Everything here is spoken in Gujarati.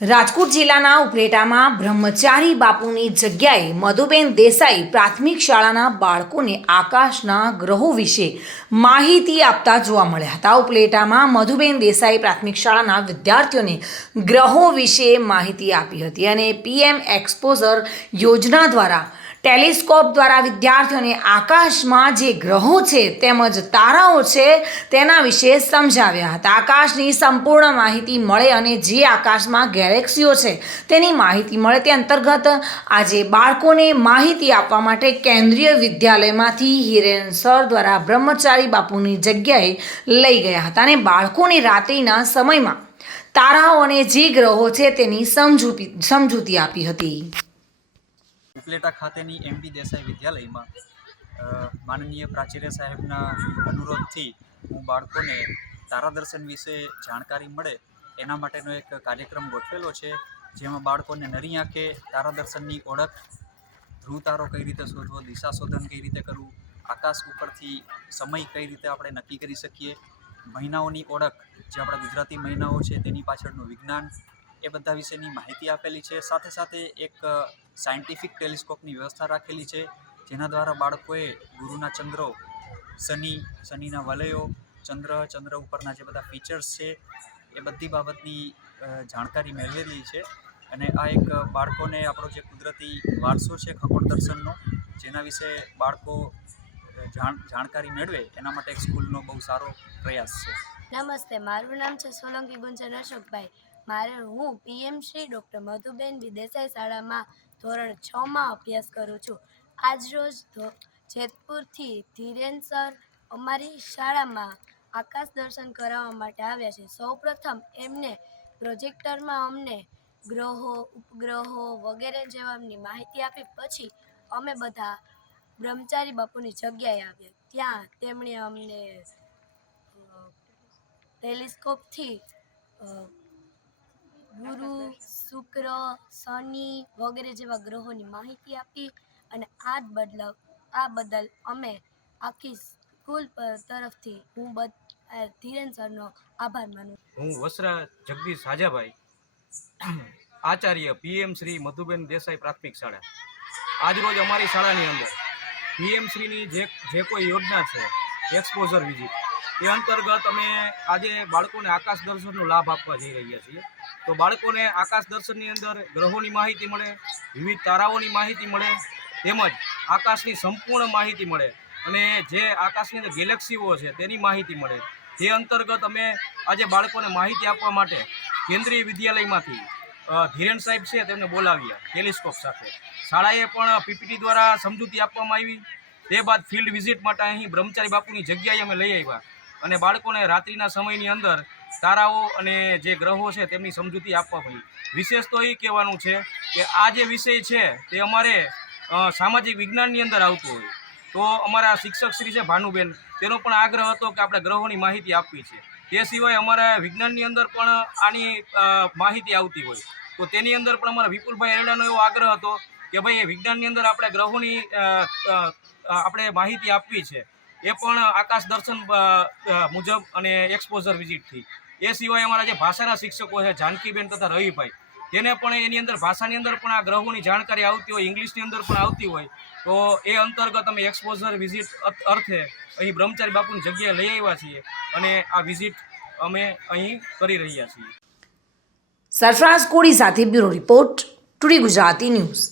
રાજકોટ જિલ્લાના ઉપલેટામાં બ્રહ્મચારી બાપુની જગ્યાએ મધુબેન દેસાઈ પ્રાથમિક શાળાના બાળકોને આકાશના ગ્રહો વિશે માહિતી આપતા જોવા મળ્યા હતા. ઉપલેટામાં મધુબેન દેસાઈ પ્રાથમિક શાળાના વિદ્યાર્થીઓને ગ્રહો વિશે માહિતી આપી હતી અને પીએમ એક્સપોઝર યોજના દ્વારા ટેલિસ્કોપ દ્વારા વિદ્યાર્થીઓને આકાશમાં જે ગ્રહો છે તેમજ તારાઓ છે તેના વિશે સમજાવ્યા હતા. આકાશની સંપૂર્ણ માહિતી મળે અને જે આકાશમાં ગેલેક્સીઓ છે તેની માહિતી મળે તે અંતર્ગત આજે બાળકોને માહિતી આપવા માટે કેન્દ્રીય વિદ્યાલયમાંથી હિરેન સર દ્વારા બ્રહ્મચારી બાપુની જગ્યાએ લઈ ગયા હતા અને બાળકોને રાત્રિના સમયમાં તારાઓ અને જે ગ્રહો છે તેની સમજૂતી સમજૂતી આપી હતી. ઉપલેટા ખાતેની એમડી દેસાઈ વિદ્યાલયમાં માનનીય પ્રાચાર્ય સાહેબના અનુરોધથી હું બાળકોને તારાદર્શન વિશે જાણકારી મળે એના માટેનો એક કાર્યક્રમ ગોઠવેલો છે, જેમાં બાળકોને નરી આંખે તારાદર્શનની ઓળખ ધ્રુવ તારો કઈ રીતે શોધવો, દિશા શોધન કઈ રીતે કરવું, આકાશ ઉપરથી સમય કઈ રીતે આપણે નક્કી કરી શકીએ, મહિનાઓની ઓળખ, જે આપણા ગુજરાતી મહિનાઓ છે તેની પાછળનું વિજ્ઞાન એ બધા વિશેની માહિતી આપેલી છે. સાથે સાથે એક સાયન્ટિફિક ટેલિસ્કોપની વ્યવસ્થા રાખેલી છે, જેના દ્વારા બાળકોએ ગુરુના ચંદ્રો, શનિ, શનિના વલયો, ચંદ્ર ચંદ્ર ઉપરના જે બધા ફીચર્સ છે, એ બધી બાબતની જાણકારી મેળવેલી છે. અને આ એક બાળકોને આપણો જે કુદરતી વારસો છે, ખગોળ દર્શનનો, જેના વિશે બાળકો જાણ, જાણકારી મેળવે, એના માટે એક સ્કૂલનો બહુ સારો પ્રયાસ છે. નમસ્તે, મારું નામ છે સોલંકી ગુંજન અશોકભાઈ. મારે હું પીએમ શ્રી ડૉક્ટર મધુબેન વિદેસાઈ શાળામાં ધોરણ છમાં અભ્યાસ કરું છું. આજરોજ જેતપુરથી ધીરેન સર અમારી શાળામાં આકાશ દર્શન કરાવવા માટે આવ્યા છે. સૌપ્રથમ એમને પ્રોજેક્ટરમાં અમને ગ્રહો, ઉપગ્રહો વગેરે જેવાની માહિતી આપી. પછી અમે બધા બ્રહ્મચારી બાપુની જગ્યાએ આવ્યા. ત્યાં તેમણે અમને ટેલિસ્કોપથી ગુરુ, શુક્ર, શનિ વગેરે જેવા ગ્રહોની માહિતી આપી અને આ બદલાવ આ બદલ અમે આખી સ્કૂલ તરફથી હું ધીરેન સરનો આભાર માનું હું વસરા જગદીશ હાજાભાઈ, આચાર્ય પીએમ શ્રી મધુબેન દેસાઈ પ્રાથમિક શાળા. આજરોજ અમારી શાળાની અંદર પીએમ શ્રીની જે જે કોઈ યોજના છે, એક્સપોઝર વિઝિટ. એ અંતર્ગત અમે આજે બાળકોને આકાશ દર્શનનો લાભ આપવા જઈ રહ્યા છીએ. તો બાળકોને આકાશ દર્શનની અંદર ગ્રહોની માહિતી મળે, વિવિધ તારાઓની માહિતી મળે, તેમજ આકાશની સંપૂર્ણ માહિતી મળે અને જે આકાશની અંદર ગેલેક્સીઓ છે તેની માહિતી મળે. તે અંતર્ગત અમે આજે બાળકોને માહિતી આપવા માટે કેન્દ્રીય વિદ્યાલયમાંથી ધીરેન સાહેબ છે તેમને બોલાવ્યા ટેલિસ્કોપ સાથે. શાળાએ પણ પીપીટી દ્વારા સમજૂતી આપવામાં આવી. તે બાદ ફિલ્ડ વિઝિટ માટે અહીં બ્રહ્મચારી બાપુની જગ્યાએ અમે લઈ આવ્યા. અને બાળકોને રાત્રિના સમયની અંદર તારાઓ અને જે ગ્રહો છે તેમની સમજૂતી આપવા પડી. વિશેષ તો એ કહેવાનું છે કે આ જે વિષય છે તે અમારે સામાજિક વિજ્ઞાનની અંદર આવતું હોય. તો અમારા શિક્ષક શ્રી છે ભાનુબેન, તેનો પણ આગ્રહ હતો કે આપણે ગ્રહોની માહિતી આપવી છે. તે સિવાય અમારા વિજ્ઞાનની અંદર પણ આની માહિતી આવતી હોય. તો તેની અંદર પણ અમારા વિપુલભાઈ એરડાનો એવો આગ્રહ હતો કે ભાઈ એ વિજ્ઞાનની અંદર આપણે ગ્રહોની આપણે માહિતી આપવી છે. એ પણ આકાશ દર્શન મુજબ અને એક્સપોઝર વિઝિટથી એ સિવાય અમારા જે ભાષાના શિક્ષકો છે, જાનકીબેન તથા રવિભાઈ, તેને પણ એની અંદર, ભાષાની અંદર પણ આ ગ્રહોની જાણકારી આવતી હોય, ઇંગ્લિશની અંદર પણ આવતી હોય, તો એ અંતર્ગત અમે એક્સપોઝર વિઝિટ અર્થે અહીં બ્રહ્મચારી બાપુની જગ્યાએ લઈ આવ્યા છીએ અને આ વિઝિટ અમે અહીં કરી રહ્યા છીએ. સરફરાઝ કોડી સાથે bureau report, today Gujarati news.